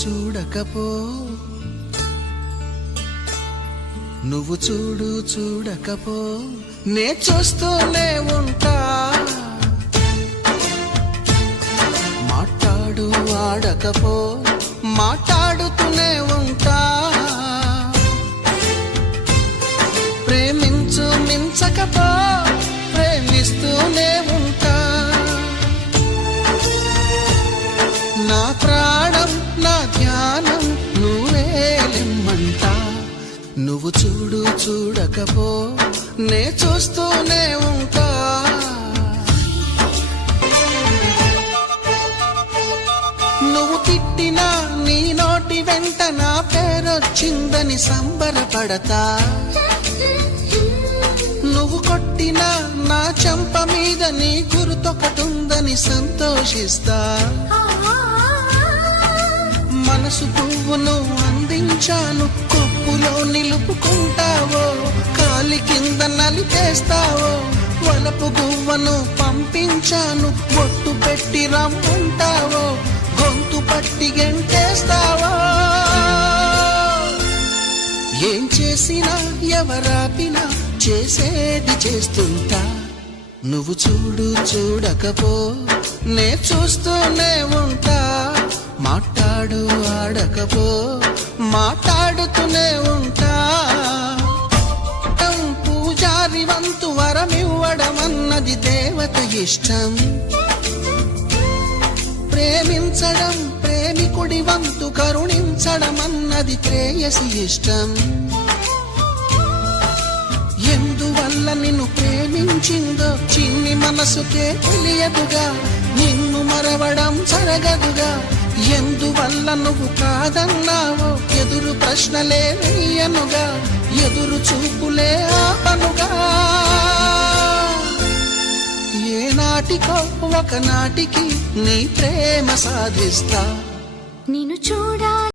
చూడకపో నువ్వు చూడకపో నే చూస్తూనే ఉంటా మాట్లాడు ఆడకపో మాట్లాడుతూనే ఉంటా ప్రేమించు మించకపో ప్రేమిస్తూనే ఉంటా నా ప్రాణం నా ధ్యానం నువ్వేలిమ్మంటా నువ్వు చూడకపో నే చూస్తూనే ఉంటా నువ్వు తిట్టినా నీ నోటి వెంట నా పేరొచ్చిందని సంబరపడతా నువ్వు కొట్టినా నా చెంప మీద నీ గుర్తొకటుందని సంతోషిస్తా మనసు పువ్వును అందించాను కొప్పులో నిలుపుకుంటావో కాలి కింద నలిపేస్తావో వలపు గువ్వను పంపించాను బొట్టు పెట్టి రమ్మంటావో గొంతు పట్టి గెంటేస్తావో ఏం చేసినా ఎవరాపినా చేసేది చేస్తుంటా నువ్వు చూడకపో నే చూస్తూనే ఉంటా మాట్లాడు ఆడకపో మాట్లాడుతూనే ఉంటా పూజారి వంతు వరమివ్వడమన్నది దేవత ఇష్టం ప్రేమించడం ప్రేమికుడి వంతు కరుణించడమన్నది ప్రేయసి ఇష్టం ఎందువల్ల నిన్ను ప్రేమించిందో చిన్ని మనసుకే తెలియదుగా నిన్ను మరవడం జరగదుగా ఎందువల్ల నువ్వు కాదన్నావో ఎదురు ప్రశ్నలే వేయనుగా ఎదురు చూపులే ఆపనుగా ఏనాటికో ఒకనాటికి నీ ప్రేమ సాధిస్తా నిన్ను చూడాలి